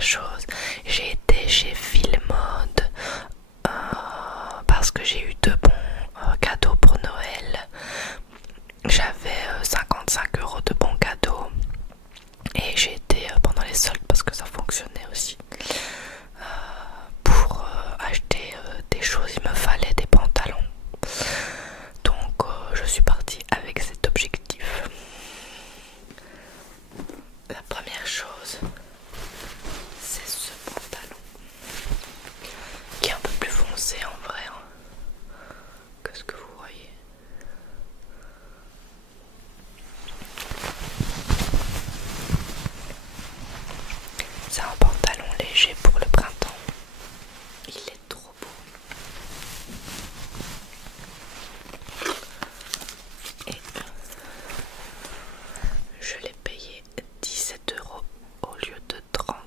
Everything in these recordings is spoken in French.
première chose, j'ai été chez Philmode parce que j'ai eu de bons cadeaux pour Noël. J'avais 55 € de bons cadeaux et j'ai été pendant les soldes parce que ça fonctionnait aussi pour acheter des choses. Il me fallait des pantalons, donc je suis partie avec cet objectif. La première chose, c'est ce pantalon qui est un peu plus foncé en vrai que ce que vous voyez. C'est un pantalon léger pour le printemps. Il est trop beau. Et je l'ai payé 17 € au lieu de 34.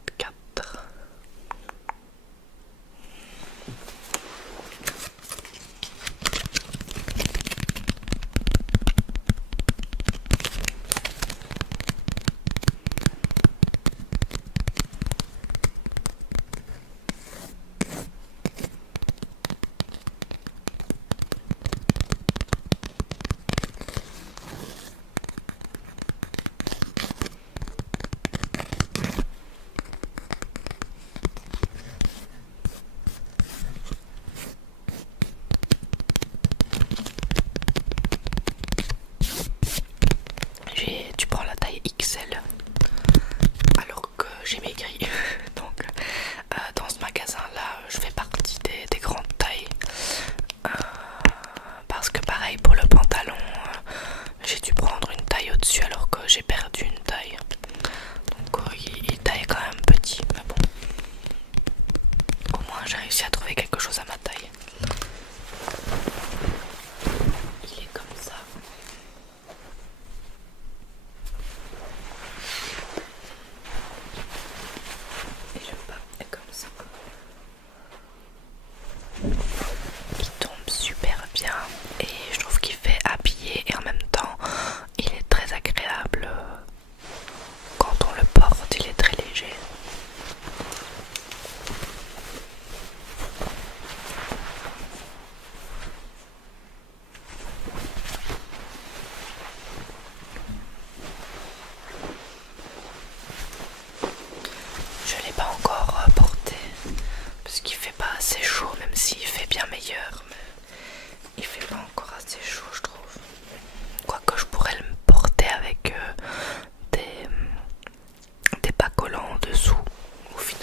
Tu prends la taille XL alors que j'ai maigri. Donc dans ce magasin là je fais partie des grandes tailles parce que pareil pour le pantalon j'ai dû prendre une taille au dessus alors que j'ai perdu une taille. Donc il taille quand même petit, mais bon, au moins j'ai réussi à trouver quelque chose à ma taille. Il est comme ça. Et le bas est comme ça. Il tombe super bien et je trouve qu'il fait habiller et en même temps il est très agréable. Quand on le porte, il est très léger. Je ne l'ai pas encore porté parce qu'il fait pas assez chaud, même s'il fait bien meilleur, mais il fait pas encore assez chaud je trouve. Quoique je pourrais le porter avec des bas collants en dessous au final.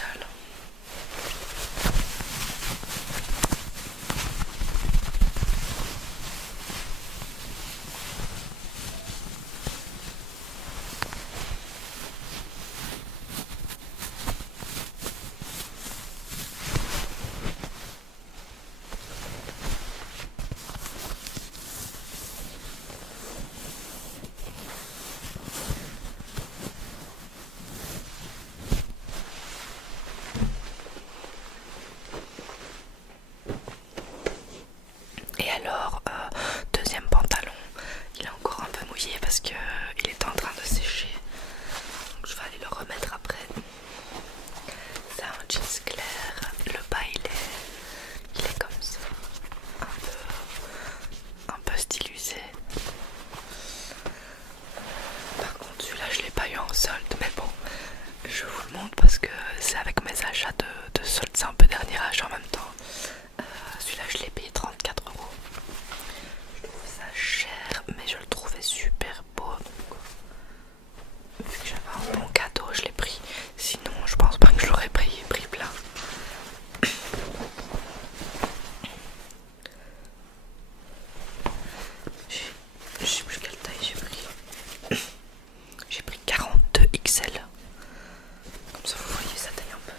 Et alors, deuxième pantalon, il est encore un peu mouillé parce que il est en train de sécher. Donc je vais aller le remettre après. C'est un jeans clair, le bas il est comme ça, un peu stylisé. Par contre celui-là je l'ai pas eu en solde, mais bon, je vous le montre parce que c'est avec mes achats de solde, c'est un peu dernier achat en même temps. Celui-là je l'ai payé 34 €. Je trouve ça cher, mais je le trouvais super beau. Donc, vu que j'avais un bon cadeau, je l'ai pris. Sinon, je pense pas que je l'aurais pris plein. Je sais plus quelle taille j'ai pris. J'ai pris 42 XL. Comme ça, vous voyez, ça taille un peu.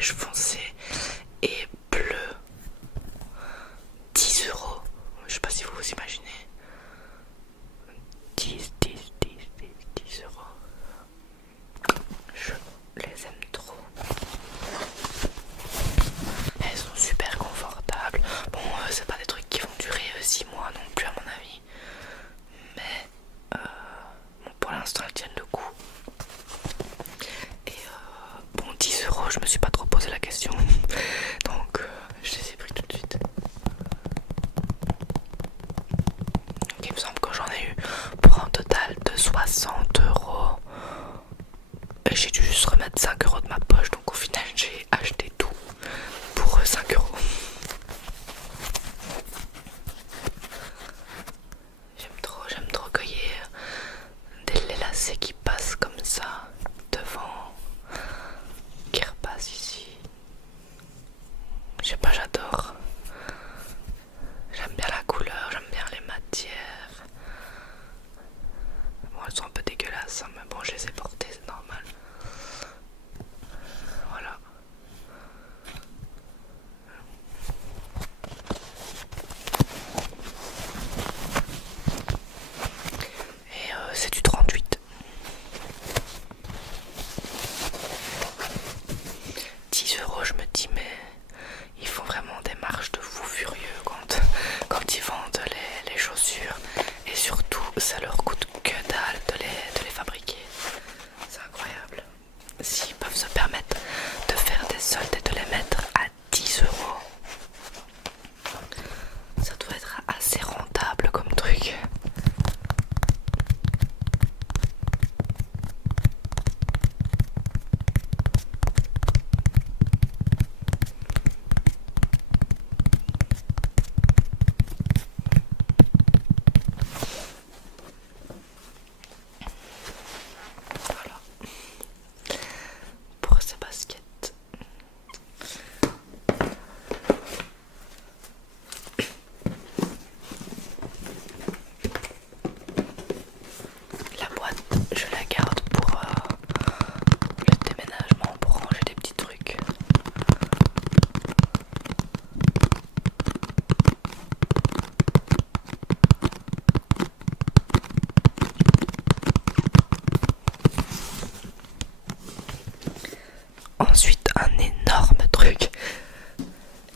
beige foncé et bleu. 10 euros. Je sais pas si vous vous imaginez. 10 euros. Je les aime trop. Elles sont super confortables. Bon, c'est pas des trucs qui vont durer 6 mois non plus à mon avis. Mais bon, pour l'instant elles tiennent le coup. Et bon, 10 euros, je me suis pas trop posé la question. Donc je les ai pris tout de suite. Donc il me semble que j'en ai eu pour un total de 60 euros. Et j'ai dû juste remettre 5 euros de ma poche. Donc au final j'ai acheté tout pour 5 euros. J'aime trop cueillir des lacets qui passent comme ça devant, qui repassent ici. Je sais pas, j'adore. J'aime bien la couleur, j'aime bien les matières. Bon, elles sont un peu dégueulasses, hein, mais bon, je les ai portées, c'est normal. Voilà. Et c'est du 38. 10 euros, je me dis, mais ils font vraiment des marges de fous furieux quand ils vendent les chaussures. Et surtout, ça leur coûte que dalle de les fabriquer. C'est incroyable. S'ils peuvent se permettre de faire des soldes et de les mettre à 10 euros, ça doit être assez rentable comme truc. Voilà pour ces baskets. La boîte, je la garde pour le déménagement, pour ranger des petits trucs. Ensuite, un énorme truc.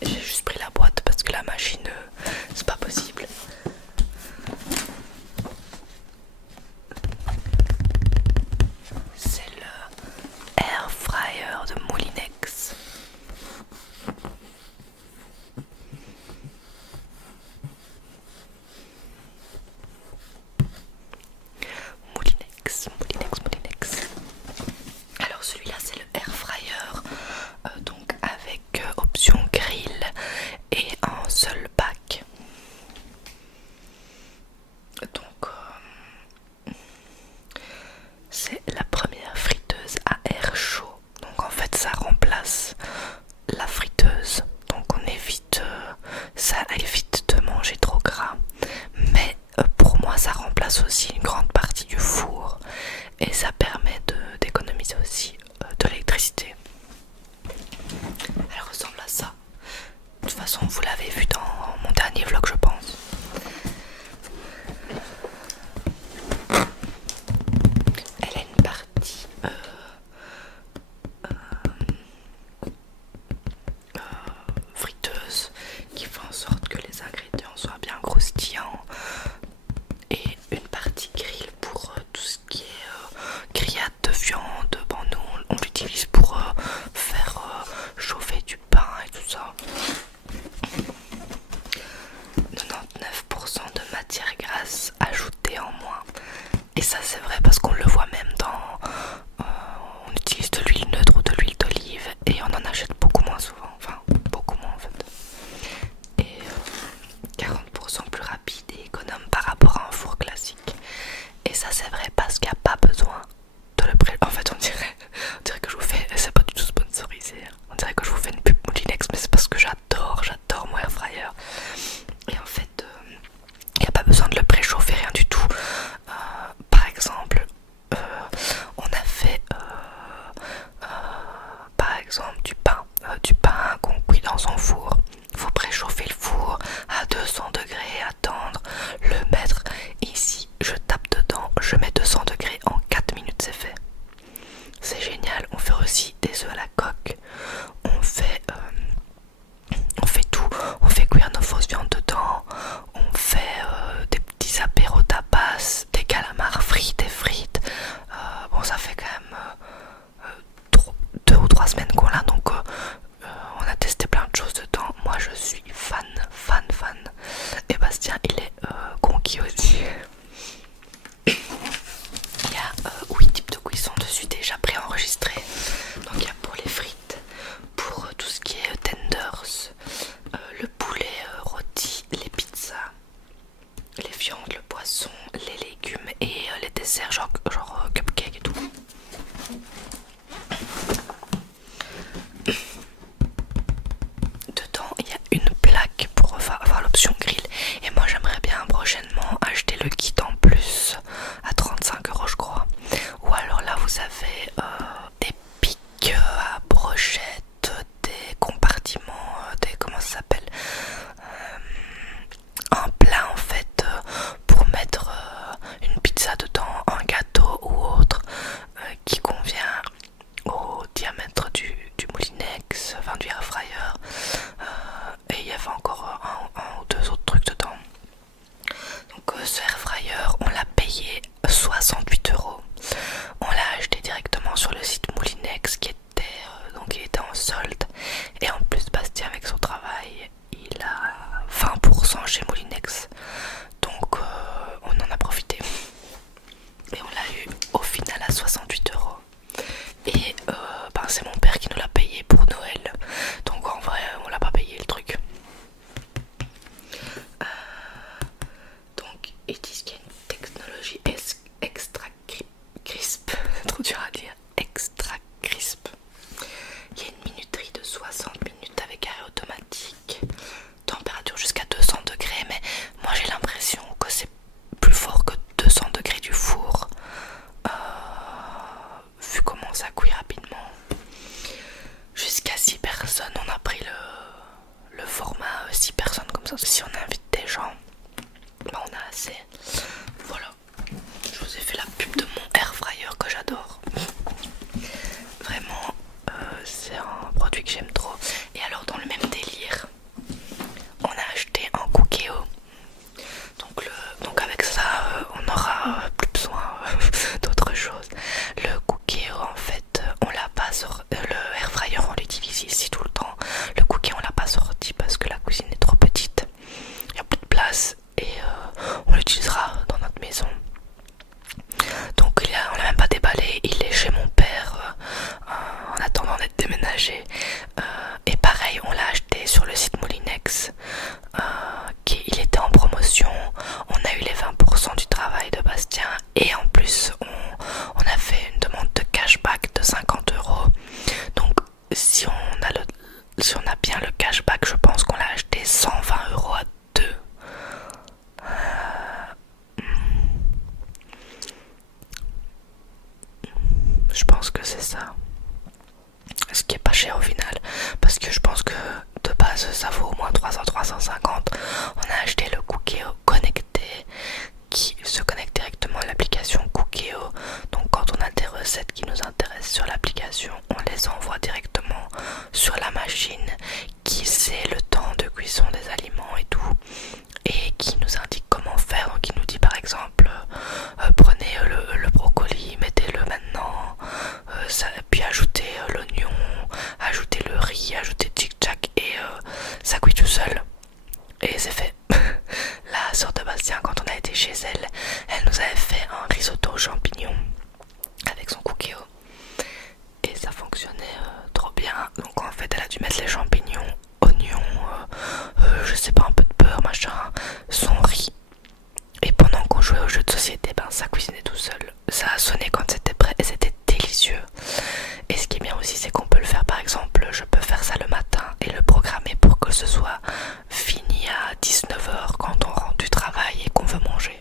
J'ai juste pris la boîte parce que la machine, c'est pas possible. C'est le air fryer de Moulinex. Moulinex. Alors celui-là c'est le air fryer, donc avec option grill et un seul bac. Donc c'est la première friteuse à air chaud. Donc en fait ça remplace la friteuse. Donc on évite, ça évite de manger trop gras. Mais pour moi ça remplace aussi une grande partie du four. Et ça permet d'économiser aussi de l'électricité. Elle ressemble à ça. De toute façon vous l'avez vu dans mon dernier vlog je pense. Elle a une partie si on invite des gens, bah on a assez. Voilà, je vous ai fait la pub de mon air fryer que j'adore. Vraiment, c'est un produit que j'aime trop. Et alors dans le même délire, on a acheté un Cookéo. Donc avec ça, on aura plus besoin d'autre chose. Le Cookéo, en fait, on l'a pas sorti. Le air fryer, on l'utilise ici tout le temps. Le Cookéo, on l'a pas sorti parce que la cuisine est trop petite. Il n'y a plus de place et on l'utilisera dans notre maison. Donc on l'a même pas déballé. Il est chez mon père en attendant d'être déménagé. Et pareil, on l'a acheté sur le site Moulinex. Il était en promotion, on a eu les 20% du travail de Bastien et en plus on a fait une demande de cashback de 50€. Donc si on a bien le cashback, je pense qu'on l'a acheté 120€ à 2. Je pense que c'est ça. Ce qui est pas cher au final, parce que je pense que de base ça vaut au moins 350. On a acheté le Cookéo connecté qui se connecte directement à l'application Cookéo. Donc quand on a des recettes qui nous intéressent sur l'application, on les envoie directement sur la machine qui sait le temps de cuisson des aliments et tout, et qui nous indique comment faire. Donc il nous dit par exemple prenez le brocoli, mettez-le maintenant, puis ajoutez l'oignon, ajoutez le riz, ajoutez tic-tac et ça cuit tout seul. Et c'est fait. La sœur de Bastien, quand on a été chez elle, elle nous avait fait un risotto aux champignons avec son Cookéo. Et ça fonctionnait trop bien. Donc en fait, elle a dû mettre les champignons, oignons, je sais pas, un peu de beurre, machin, son riz. Et pendant qu'on jouait au jeu de société, ben ça cuisinait tout seul. Ça a sonné quand c'était prêt et c'était délicieux. Et ce qui est bien aussi, c'est qu'on peut le faire, par exemple, je peux faire ça le matin et le programmer pour que ce soit fini à 19h quand on rentre du travail et qu'on veut manger.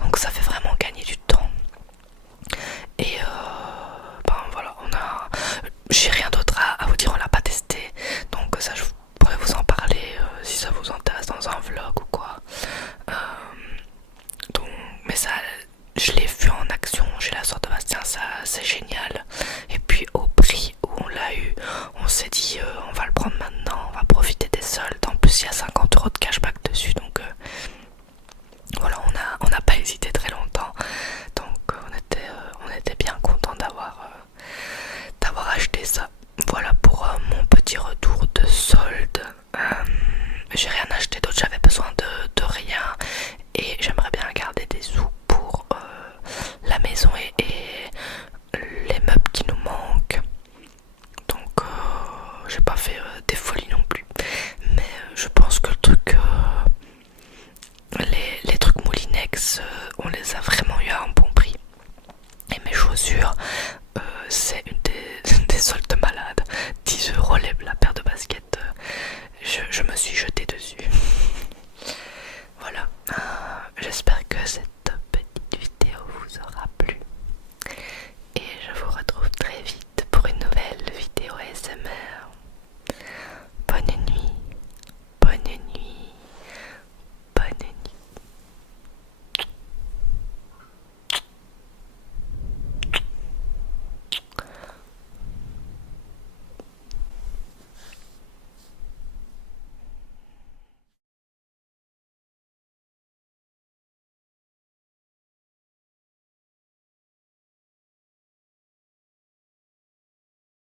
Donc ça fait vraiment gagner du temps. Et ben voilà, j'ai rien d'autre à vous dire, on l'a pas testé. Donc ça, je pourrais vous en parler si ça vous intéresse dans un vlog ou quoi. Mais ça, je l'ai vu en action chez la sœur de Bastien, ça c'est génial. Et puis au prix où on l'a eu, on s'est dit on va le prendre maintenant, on va profiter des soldes. En plus il y a 50€ de cashback dessus, donc voilà, on n'a pas hésité très longtemps. Donc on était bien content d'avoir acheté ça. Voilà pour mon petit retour de solde. J'ai rien acheté d'autre, j'avais besoin de rien et j'aimerais bien garder des sous pour la maison et les meubles qui nous manquent. Donc j'ai pas fait des folies non plus, mais je pense que le truc les trucs Moulinex, on les a vraiment eu à un bon prix. Et mes chaussures, c'est des soldes malades. 10€ la paire de baskets, je me suis jetée dessus.